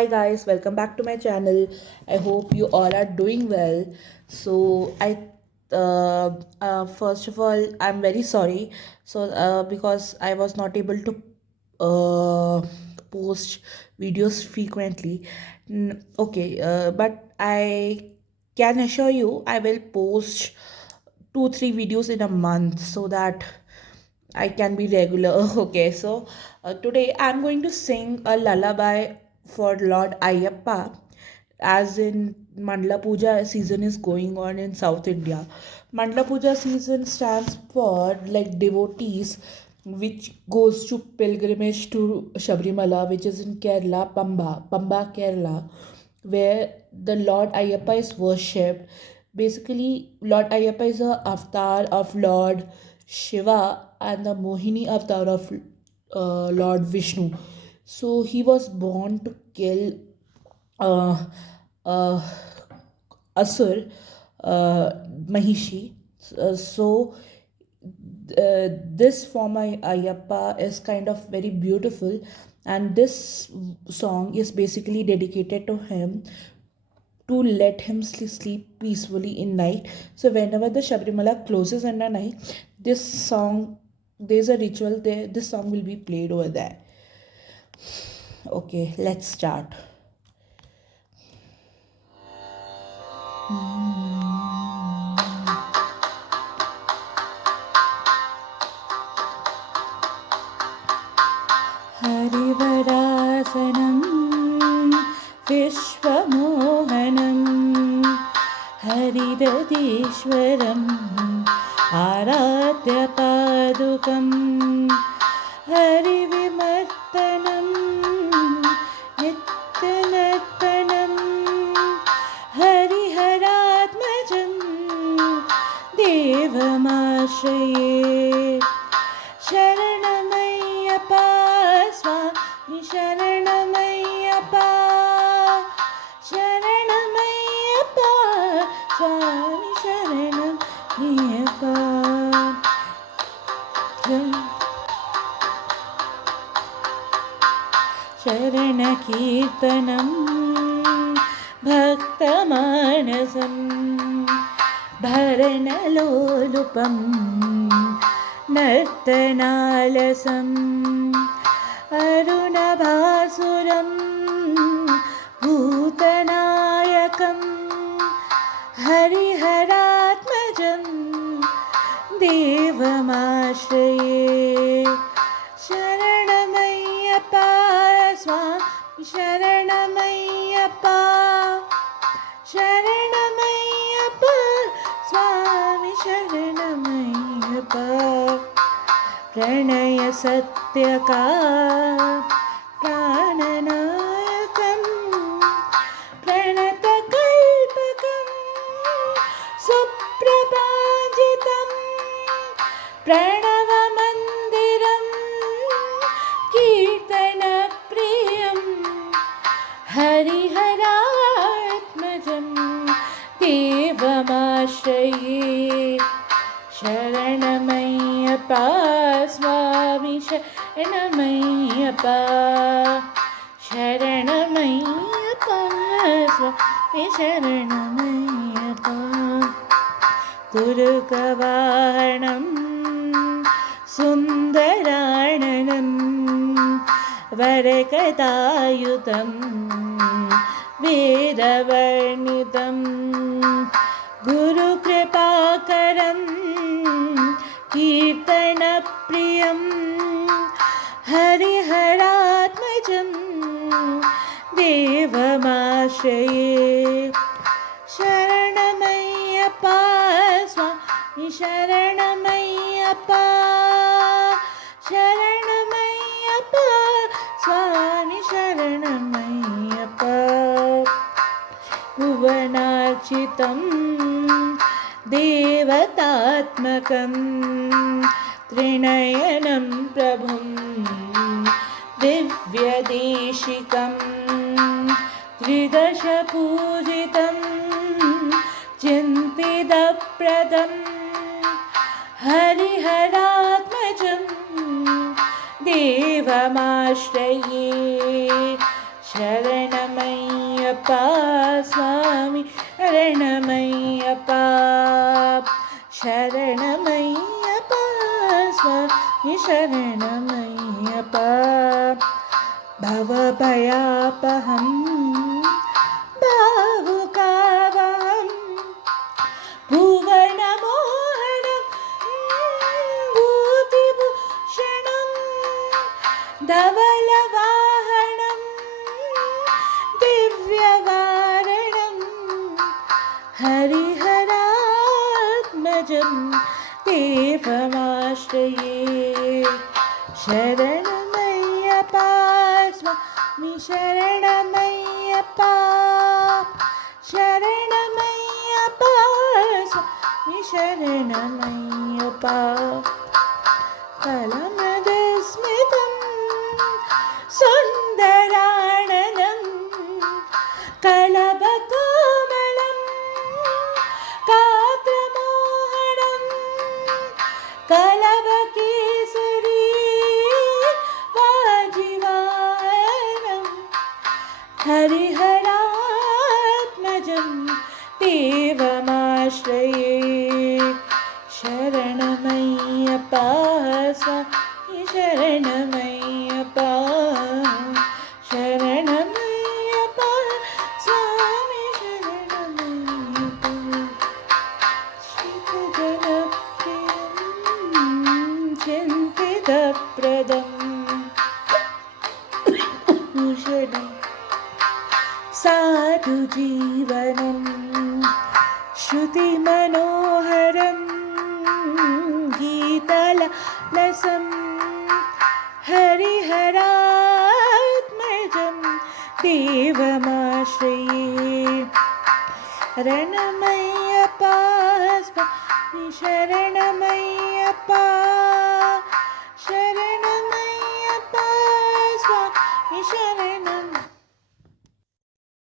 Hi guys, welcome back to my channel. I hope you all are doing well. So first of all, I'm very sorry. Because I was not able to post videos frequently. But I can assure you, I will post 2 3 videos in a month so that I can be regular. Okay, so today I'm going to sing a lullaby for Lord Ayyappa, as in Mandla Puja season is going on in South India. Mandla Puja season stands for like devotees which goes to pilgrimage to Shabrimala, which is in Kerala, Pamba, Kerala, where the Lord Ayyappa is worshipped. Basically, Lord Ayyappa is a avatar of Lord Shiva and the Mohini avatar of Lord Vishnu. So he was born to kill uh, uh, Asur, Mahishi. This for my Ayyappa is kind of very beautiful, and this song is basically dedicated to him to let him sleep peacefully in night. So whenever the Shabrimala closes in the night, this song, there's a ritual there. This song will be played over there. Okay, let's start. Harivarasanam विश्वमोहनं हरिदधीश्वरम् आराध्य पादुकं हरिविमर्दनं नित्यनर्तनं हरिहरात्मजं देवमाश्रये शरणमय्यप्पा स्वामी शरणमय्यप्पा शरणमय्यप्पा स्वामी शरणमय्यप्पा शरणकीर्तनं भक्तमानसं भरणलोलुपं नर्तनालसम् अरुणभासुरं भूतनायकं हरिहरात्मजं देवमाश्रये शरणमय्यप्पा स्वामी शरणमय्यप्पा शरणमय्यप्पा स्वामी शरणमय्यप्पा प्रणय सत्यका प्राणनायकं प्रणतकल्पकं सुप्रभाजितं प्रणवमन्दिरं कीर्तनप्रियं हरिहरात्मजं देवमाश्रये शरणमय्यप्पा स्वामी शरणमय्यप्पा शरणमय्यप्पा स्वामी शरणमय्यप्पा दुर्गवाहनं सुन्दराणनं वरकदायुधं वेदवर्णितं गुरुकृपाकरं कीर्तनप्रियं हरिहरात्मजं देवमाश्रये शरणमय्यप्पा स्वामी शरणमय्यप्पा शरणमय्यप्पा स्वामी शरणमय्यप्पा भुवनार्चितं देवतात्मकं त्रिनयनं प्रभुं दिव्यदेशिकं त्रिदशपूजितं चिन्तितप्रदं हरिहरात्मजं देवमाश्रये शरणं शरणमय्यप्पा स्वामी शरणमय्यप्पा शरणमय्यप्पा स्वामी शरणमय्यप्पा भवभयापहं भावुकावहं भुवनमोहनं भूतिभूषणं धवलवाहनं दिव्यवारणं हरिहरात्मजं देवमाश्रये शरणमय्यप्पा स्वामी शरणमय्यप्पा शरणमय्यप्पा स्वामी शरणमय्यप्पा कलमदस्मितं सुन्दराननं कलभकोमलं कात्रमोहनं कलभकेसरी वाजिवाहनं हरिहरात्मजं देवमाश्रये शरणमय्यप्पा स्वामी शरणमय्यप्पा शरणमय्यप्पा स्वामी शरणमय्यप्पा श्रितजनप्रियं चिन्तितप्रदं भूषणं साधुजीवनं श्रुतिमनोहरं गीतलसं हरिहरात्मजं देवमाश्रये शरणमय्यप्पा स्वामी शरणमय्यप्पा शरणमय्यप्पा स्वामी शरणं